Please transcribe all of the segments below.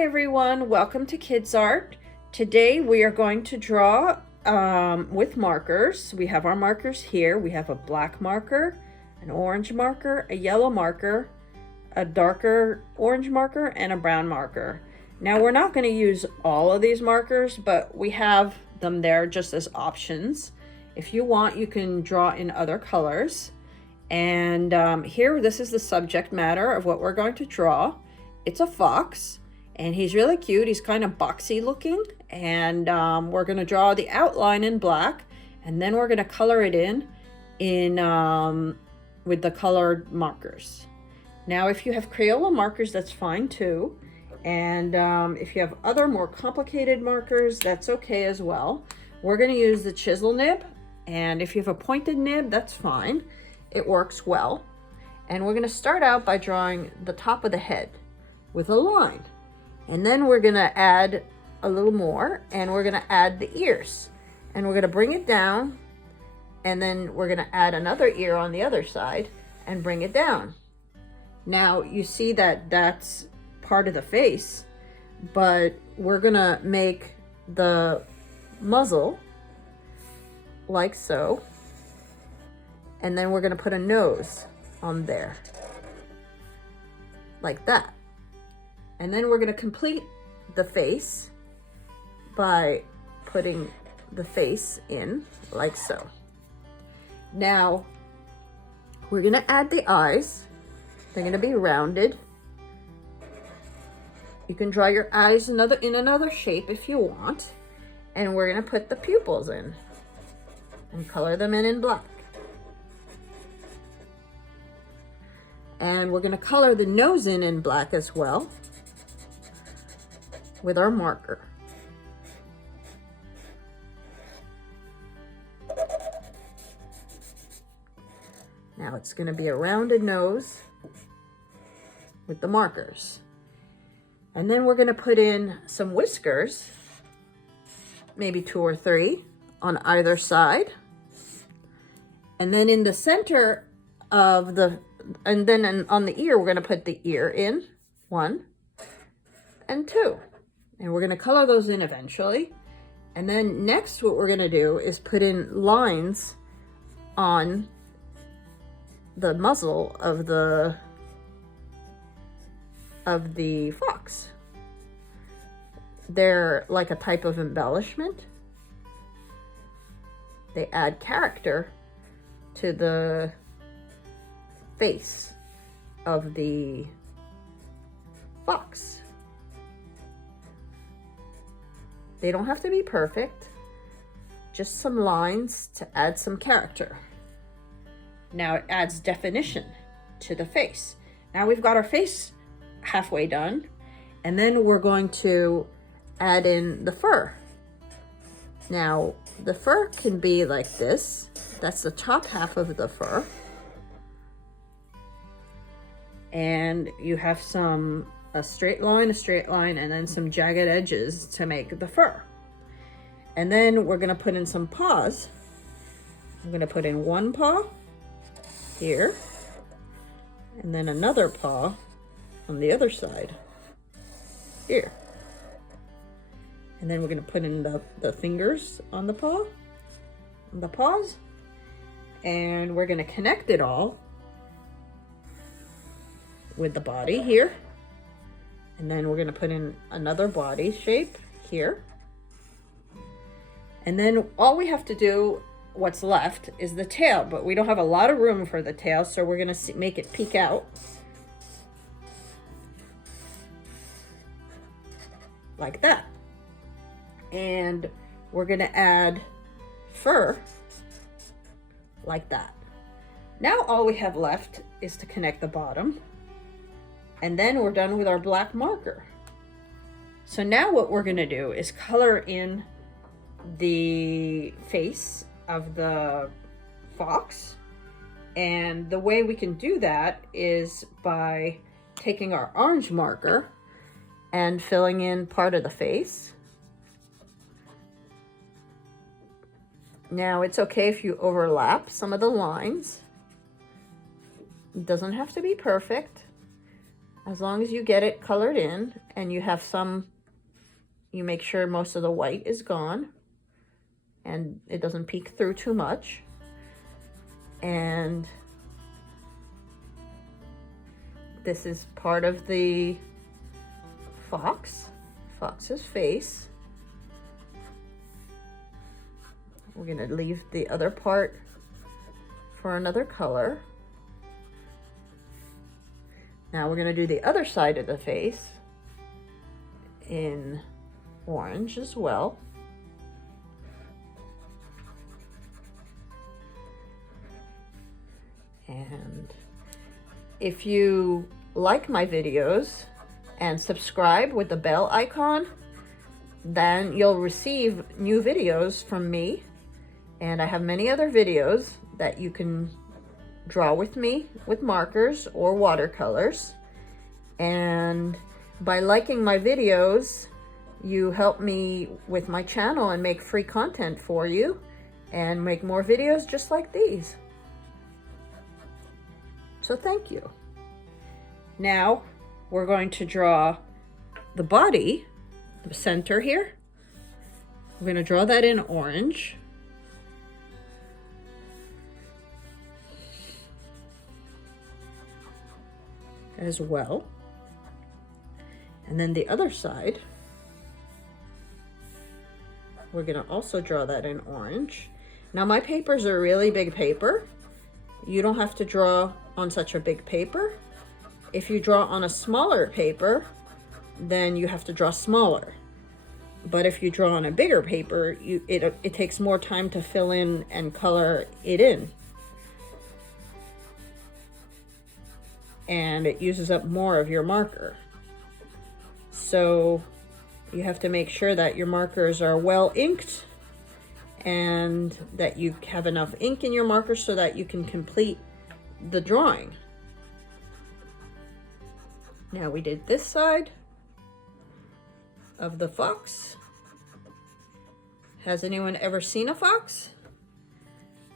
Hi everyone, welcome to Kids Art. Today we are going to draw with markers. We have our markers here. We have a black marker, an orange marker, a yellow marker, a darker orange marker, and a brown marker. Now we're not going to use all of these markers, but we have them there just as options. If you want, you can draw in other colors. And here, this is the subject matter of what we're going to draw. It's a fox, and he's really cute. He's kind of boxy looking, and we're going to draw the outline in black, and then we're going to color it in with the colored markers. Now, if you have Crayola markers, that's fine too. And if you have other more complicated markers, that's okay as well. We're going to use the chisel nib, and if you have a pointed nib, that's fine. It works well. And we're going to start out by drawing the top of the head with a line. And then we're going to add a little more, and we're going to add the ears. And we're going to bring it down, and then we're going to add another ear on the other side and bring it down. Now, you see that that's part of the face, but we're going to make the muzzle like so. And then we're going to put a nose on there, like that. And then we're going to complete the face by putting the face in, like so. Now, we're going to add the eyes. They're going to be rounded. You can draw your eyes in another shape if you want. And we're going to put the pupils in and color them in black. And we're going to color the nose in black as well with our marker. Now it's going to be a rounded nose with the markers. And then we're going to put in some whiskers, maybe 2 or 3 on either side. And then in the center of and then on the ear, we're going to put the ear in, 1 and 2. And we're going to color those in eventually. And then next, what we're going to do is put in lines on the muzzle of the fox. They're like a type of embellishment. They add character to the face of the fox. They don't have to be perfect, just some lines to add some character. Now it adds definition to the face. Now we've got our face halfway done, and then we're going to add in the fur. Now the fur can be like this. That's the top half of the fur. And you have a straight line, and then some jagged edges to make the fur. And then we're going to put in some paws. I'm going to put in one paw here, and then another paw on the other side here. And then we're going to put in the fingers on the paws, and we're going to connect it all with the body here. And then we're going to put in another body shape here. And then all we have to do, what's left, is the tail, but we don't have a lot of room for the tail, so we're going to make it peek out like that. And we're going to add fur like that. Now all we have left is to connect the bottom. And then we're done with our black marker. So now what we're going to do is color in the face of the fox. And the way we can do that is by taking our orange marker and filling in part of the face. Now it's okay if you overlap some of the lines. It doesn't have to be perfect. As long as you get it colored in and you have some, you make sure most of the white is gone and it doesn't peek through too much. And this is part of the fox's face. We're gonna leave the other part for another color. Now we're gonna do the other side of the face in orange as well. And if you like my videos and subscribe with the bell icon, then you'll receive new videos from me. And I have many other videos that you can draw with me with markers or watercolors. And by liking my videos, you help me with my channel and make free content for you and make more videos just like these. So thank you. Now we're going to draw the body, the center here. We're going to draw that in orange. As well. And then the other side, we're going to also draw that in orange. Now my papers are really big paper. You don't have to draw on such a big paper. If you draw on a smaller paper, then you have to draw smaller. But if you draw on a bigger paper, it takes more time to fill in and color it in. And it uses up more of your marker. So you have to make sure that your markers are well inked and that you have enough ink in your marker so that you can complete the drawing. Now we did this side of the fox. Has anyone ever seen a fox?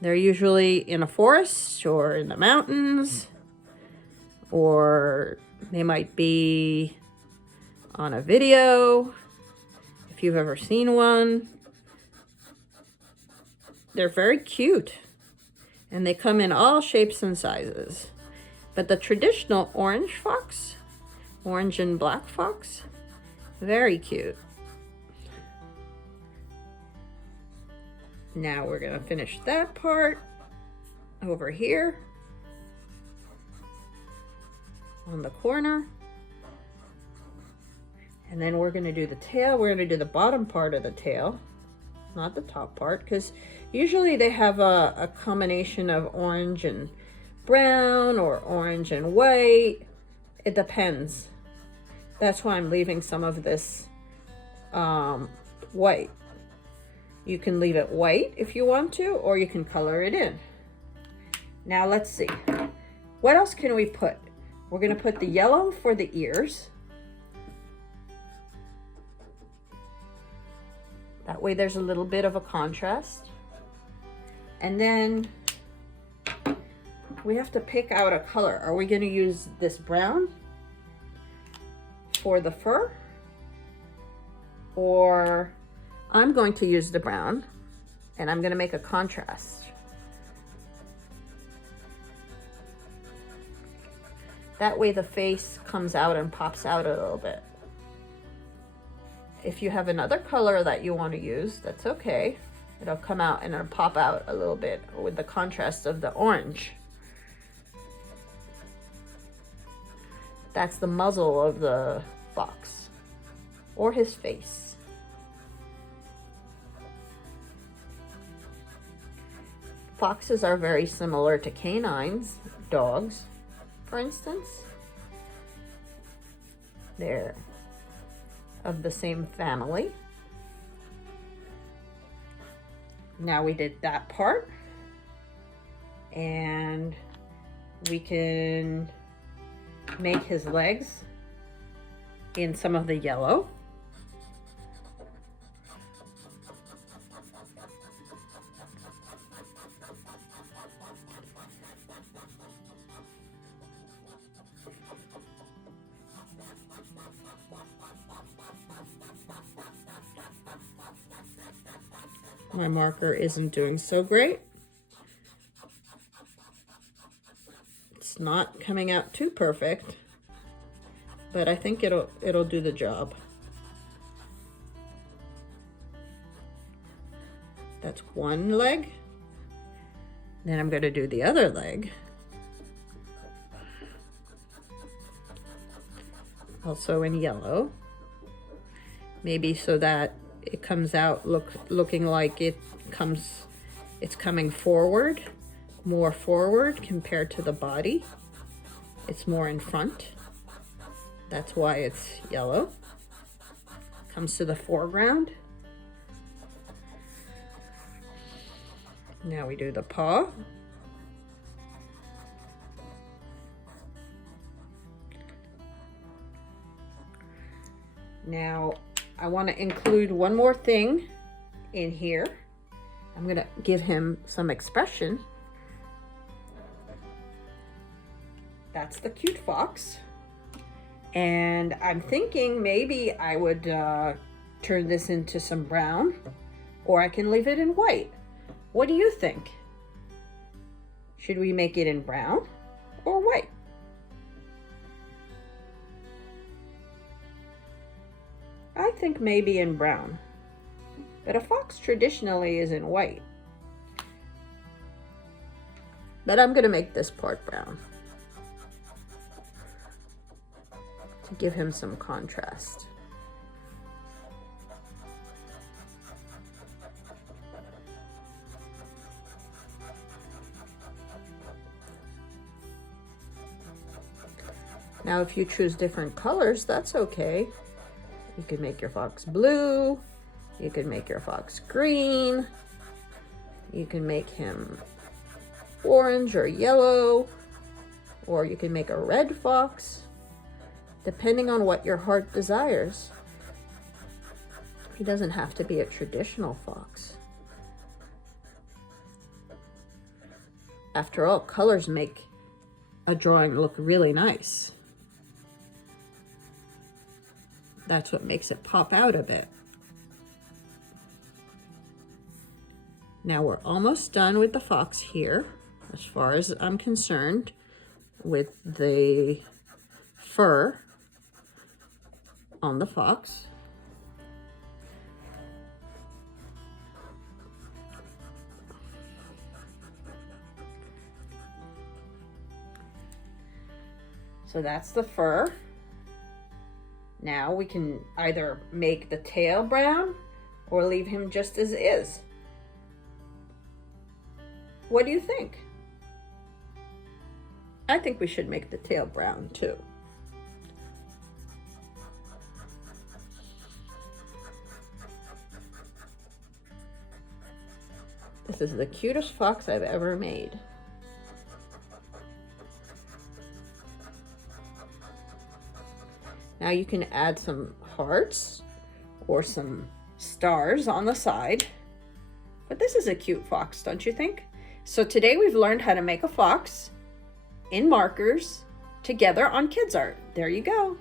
They're usually in a forest or in the mountains, or they might be on a video, if you've ever seen one. They're very cute, and they come in all shapes and sizes. But the traditional orange fox, orange and black fox, very cute. Now we're gonna finish that part over here on the corner. And then we're gonna do the tail. We're gonna do the bottom part of the tail, not the top part, because usually they have a combination of orange and brown or orange and white. It depends. That's why I'm leaving some of this white. You can leave it white if you want to, or you can color it in. Now let's see. What else can we put? We're gonna put the yellow for the ears. That way there's a little bit of a contrast. And then we have to pick out a color. Are we gonna use this brown for the fur? Or I'm going to use the brown and I'm gonna make a contrast. That way the face comes out and pops out a little bit. If you have another color that you want to use, that's okay. It'll come out and it'll pop out a little bit with the contrast of the orange. That's the muzzle of the fox, or his face. Foxes are very similar to canines, dogs, for instance. They're of the same family. Now we did that part, and we can make his legs in some of the yellow. My marker isn't doing so great. It's not coming out too perfect, but I think it'll do the job. That's one leg. Then I'm going to do the other leg. Also in yellow. Maybe so that it comes out looking like it's coming forward, more forward compared to the body. It's more in front. That's why it's yellow. Comes to the foreground. Now we do the paw. Now I want to include one more thing in here. I'm going to give him some expression. That's the cute fox. And I'm thinking maybe I would turn this into some brown, or I can leave it in white. What do you think? Should we make it in brown or white? I think maybe in brown, but a fox traditionally is in white. But I'm gonna make this part brown to give him some contrast. Now, if you choose different colors, that's okay. You could make your fox blue. You could make your fox green. You can make him orange or yellow, or you can make a red fox, depending on what your heart desires. He doesn't have to be a traditional fox. After all, colors make a drawing look really nice. That's what makes it pop out a bit. Now we're almost done with the fox here, as far as I'm concerned, with the fur on the fox. So that's the fur. Now we can either make the tail brown or leave him just as is. What do you think? I think we should make the tail brown too. This is the cutest fox I've ever made. Now you can add some hearts or some stars on the side. But this is a cute fox, don't you think? So today we've learned how to make a fox in markers together on kids art. There you go.